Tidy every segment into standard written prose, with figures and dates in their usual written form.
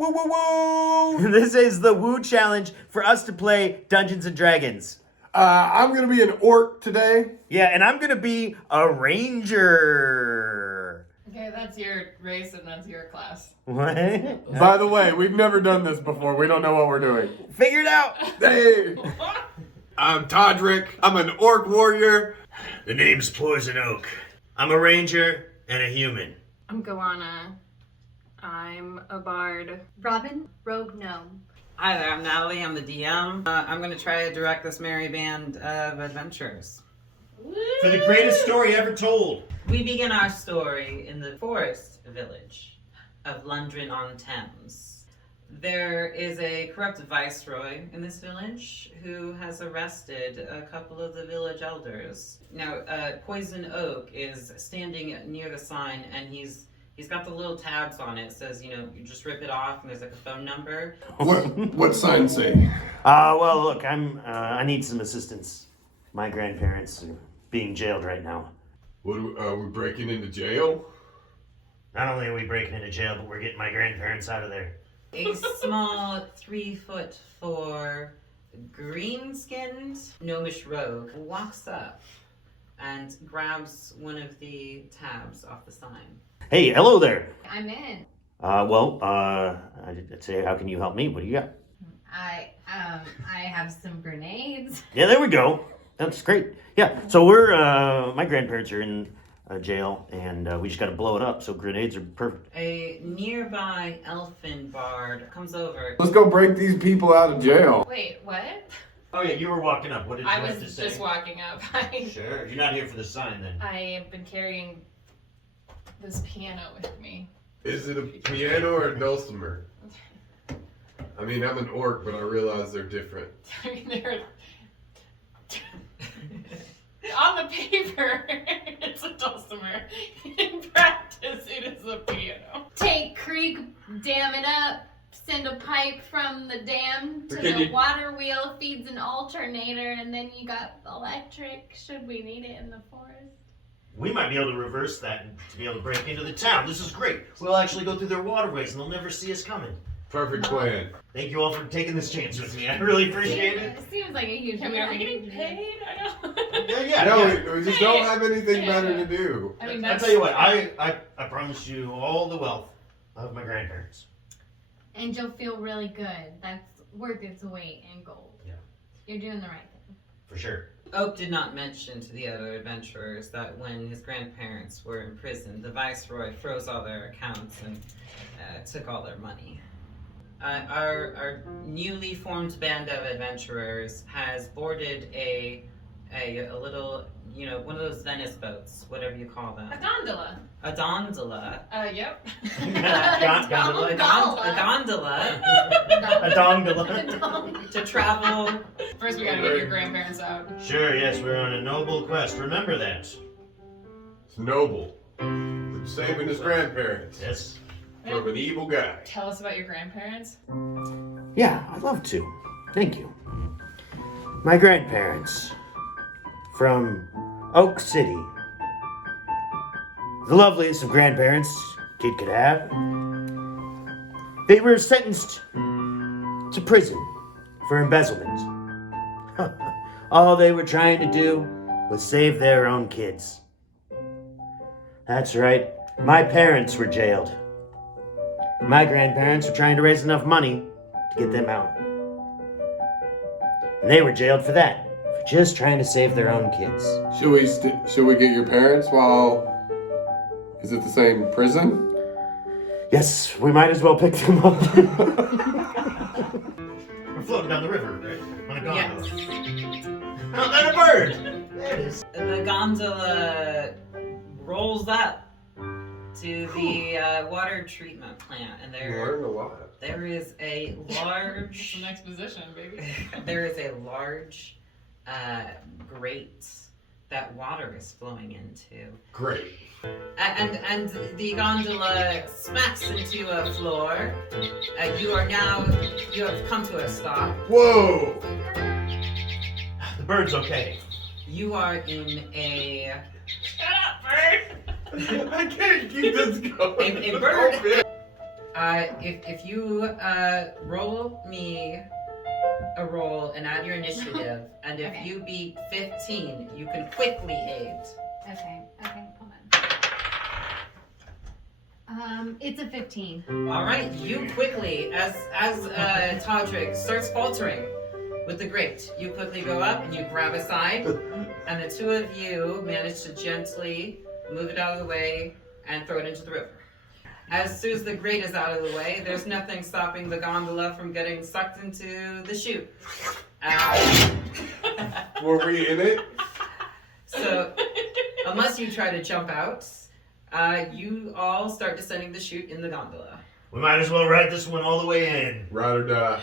wUw. This is the wUw challenge for us to play Dungeons and Dragons. I'm gonna be an orc today. Yeah, and I'm gonna be a ranger. Okay, that's your race and that's your class. What? By the way, we've never done this before. We don't know what we're doing. Figure it out. Hey, I'm Todrick. I'm an orc warrior. The name's Poison Oak. I'm a ranger and a human. I'm Goanna. I'm a bard. Robin, rogue gnome. Hi there, I'm Natalie, I'm the DM. I'm going to try to direct this merry band of adventurers. For the greatest story ever told. We begin our story in the forest village of London-on-Thames. There is a corrupt viceroy in this village who has arrested a couple of the village elders. Now, Poison Oak is standing near the sign and he's got the little tabs on it. It says, you just rip it off and there's like a phone number. What sign say? Well, look, I need some assistance. My grandparents are being jailed right now. What are we breaking into jail? Not only are we breaking into jail, but we're getting my grandparents out of there. A small 3'4" green-skinned gnomish rogue walks up and grabs one of the tabs off the sign. Hey, hello there. I'm in. I'd say, how can you help me? What do you got? I have some grenades. Yeah, there we go. That's great. Yeah, so we're, my grandparents are in jail, and we just gotta blow it up, so grenades are perfect. A nearby elfin bard comes over. Let's go break these people out of jail. Wait, what? Oh yeah, you were walking up. What did you I have to was say? just walking up. Sure, you're not here for the sign then. I have been carrying this piano with me. Is it a piano or a dulcimer? I mean, I'm an orc, but I realize they're different. I mean, they're on the paper. It's a dulcimer. In practice, it is a piano. Take creek, dam it up, send a pipe from the dam to Can the you- water wheel, feeds an alternator, and then you got electric, should we need it in the forest. We might be able to reverse that and to be able to break into the town. This is great. We'll actually go through their waterways and they'll never see us coming. Perfect plan. Thank you all for taking this chance with me. I really appreciate it. It seems like a huge I mean, are we deal. getting paid? I don't. Yeah. No, we just don't have anything better to do. I mean, I'll that's. tell you what, I promise you all the wealth of my grandparents. And you'll feel really good. That's worth its weight in gold. Yeah. You're doing the right thing. For sure. Oak did not mention to the other adventurers that when his grandparents were in prison, the viceroy froze all their accounts and took all their money. Our newly formed band of adventurers has boarded a little, one of those Venice boats, whatever you call them. A gondola. A gondola. Yep. Gondola. A gondola A dongola. to travel. First, we gotta get your grandparents out. Sure, yes, we're on a noble quest. Remember that. It's noble. We're saving his grandparents Yes. from an evil guy. Tell us about your grandparents. Yeah, I'd love to. Thank you. My grandparents from Oak City. The loveliest of grandparents a kid could have. They were sentenced to prison for embezzlement. All they were trying to do was save their own kids. That's right, my parents were jailed. My grandparents were trying to raise enough money to get them out. And they were jailed for that, for just trying to save their own kids. Should we get your parents while? Is it the same prison? Yes, we might as well pick them up. We're floating down the river, right? On a gondola. Yes. Oh, and a bird! There it is. The gondola rolls up to the water treatment plant, and Learned a lot. there is a large Some exposition, baby. there is a large grate that water is flowing into. Great. And the gondola smacks into a floor. You have come to a stop. Whoa! The bird's okay. You are in a Shut up, bird! I can't keep this going. A bird. If you roll me a roll and add your initiative, and if Okay. you beat 15, you can quickly aid. Okay, hold on. It's a 15. All right, you quickly, as Todrick starts faltering with the grate, you quickly go up and you grab a side, and the two of you manage to gently move it out of the way and throw it into the river. As soon as the grate is out of the way, there's nothing stopping the gondola from getting sucked into the chute. Were we in it? So, unless you try to jump out, you all start descending the chute in the gondola. We might as well ride this one all the way in. Ride or die.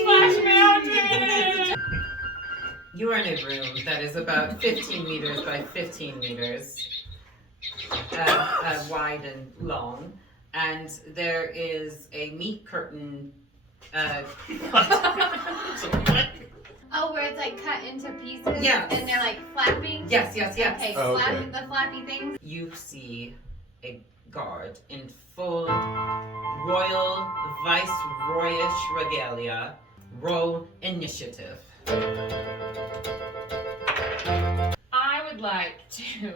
Splash Mountain! You are in a room that is about 15 meters by 15 meters. Wide and long, and there is a meat curtain. Oh, where it's like cut into pieces? Yes. And they're like flapping? Yes. Okay, Oh, okay. the flappy things. You see a guard in full royal viceroyish regalia. Roll initiative. I would like to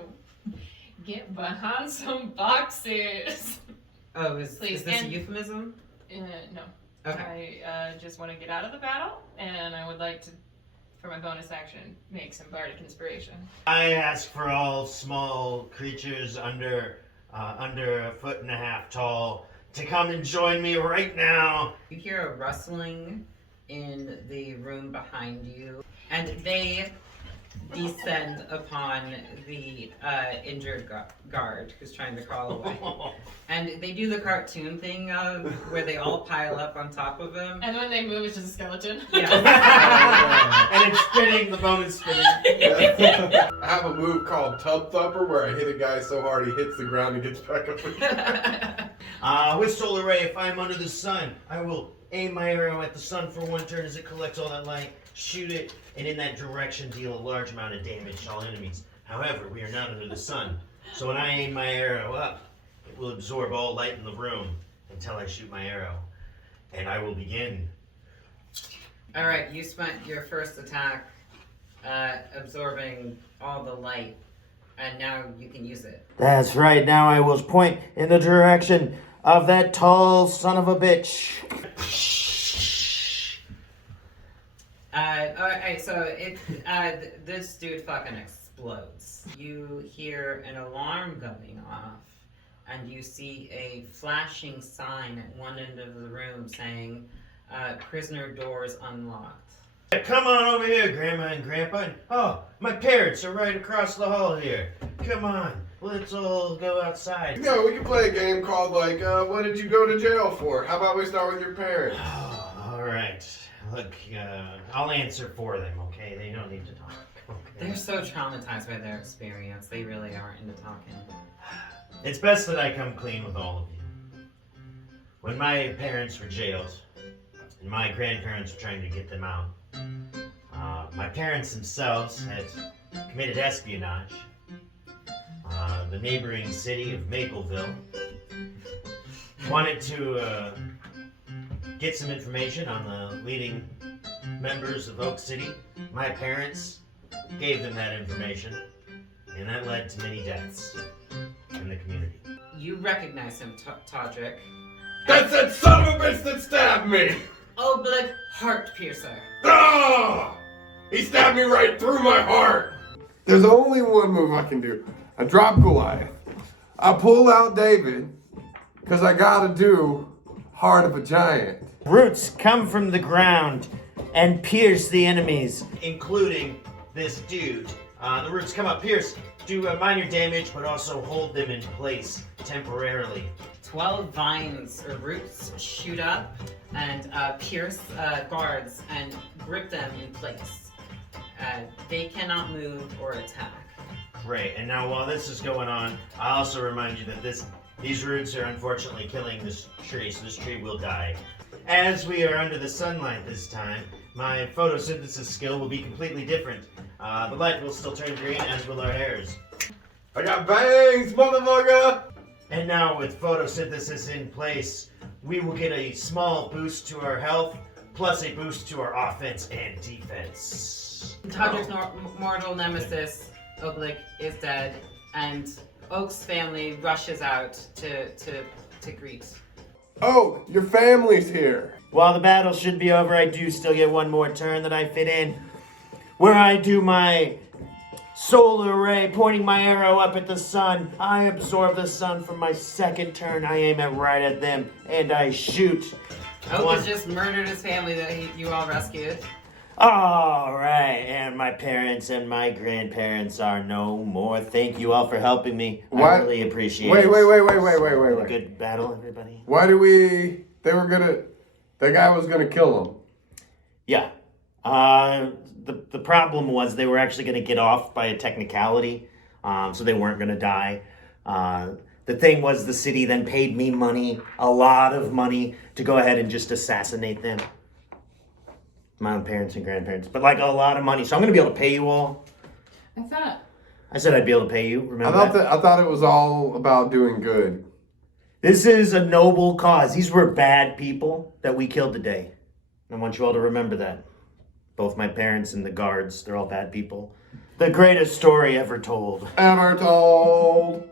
get behind some boxes. Oh, is Please, this a and- euphemism? No. Okay. I just want to get out of the battle, and I would like to, for my bonus action, make some bardic inspiration. I ask for all small creatures under a foot and a half tall to come and join me right now. You hear a rustling in the room behind you, and they descend upon the injured guard who's trying to crawl away. And they do the cartoon thing of where they all pile up on top of him. And when they move, it's just a skeleton. Yeah. And it's spinning, the bone is spinning. I have a move called Tub Thumper where I hit a guy so hard he hits the ground and gets back up again. With Solar Ray, if I'm under the sun, I will aim my arrow at the sun for one turn as it collects all that light, shoot it, and in that direction deal a large amount of damage to all enemies. However, we are not under the sun, so when I aim my arrow up, it will absorb all light in the room until I shoot my arrow. And I will begin. Alright, you spent your first attack absorbing all the light, and now you can use it. That's right, now I will point in the direction of that tall son of a bitch. Alright, so this dude fucking explodes. You hear an alarm going off, and you see a flashing sign at one end of the room saying, prisoner doors unlocked. Come on over here, Grandma and Grandpa. Oh, my parents are right across the hall here. Come on, let's all go outside. No, we can play a game called like, what did you go to jail for? How about we start with your parents? Oh, all right. Look, I'll answer for them, okay? They don't need to talk. Okay. They're so traumatized by their experience, they really aren't into talking. It's best that I come clean with all of you. When my parents were jailed, and my grandparents were trying to get them out, my parents themselves had committed espionage. The neighboring city of Mapleville wanted to get some information on the leading members of Oak City. My parents gave them that information, and that led to many deaths in the community. You recognize him, Todrick. That's that son of a bitch that stabbed me! Oblique Heart Piercer. Ah! He stabbed me right through my heart! There's only one move I can do. I drop Goliath. I pull out David, because I gotta do Heart of a Giant. Roots come from the ground and pierce the enemies, including this dude. The roots come up, pierce, do minor damage, but also hold them in place temporarily. 12 vines or roots shoot up and pierce guards and grip them in place. They cannot move or attack. Great, and now while this is going on, I also remind you that these roots are unfortunately killing this tree, so this tree will die. As we are under the sunlight this time, my photosynthesis skill will be completely different. The light will still turn green, as will our hairs. I got bangs, motherfucker! And now with photosynthesis in place, we will get a small boost to our health, plus a boost to our offense and defense. Todrick's mortal nemesis, Oblick, is dead, and Oak's family rushes out to greet. Oh, your family's here. While the battle should be over, I do still get one more turn that I fit in, where I do my solar ray, pointing my arrow up at the sun. I absorb the sun for my second turn. I aim it right at them, and I shoot. Oak has just murdered his family that you all rescued. All right, and my parents and my grandparents are no more. Thank you all for helping me. Why- I really appreciate Wait, it. wait. Good battle, everybody. Why do we? The guy was gonna kill him. Yeah. The problem was they were actually going to get off by a technicality, so they weren't going to die. The thing was the city then paid me money, a lot of money, to go ahead and just assassinate them. My own parents and grandparents, but like a lot of money. So I'm going to be able to pay you all. I said I'd be able to pay you. Remember I thought it was all about doing good. This is a noble cause. These were bad people that we killed today. I want you all to remember that. Both my parents and the guards, they're all bad people. The greatest story ever told. Ever told.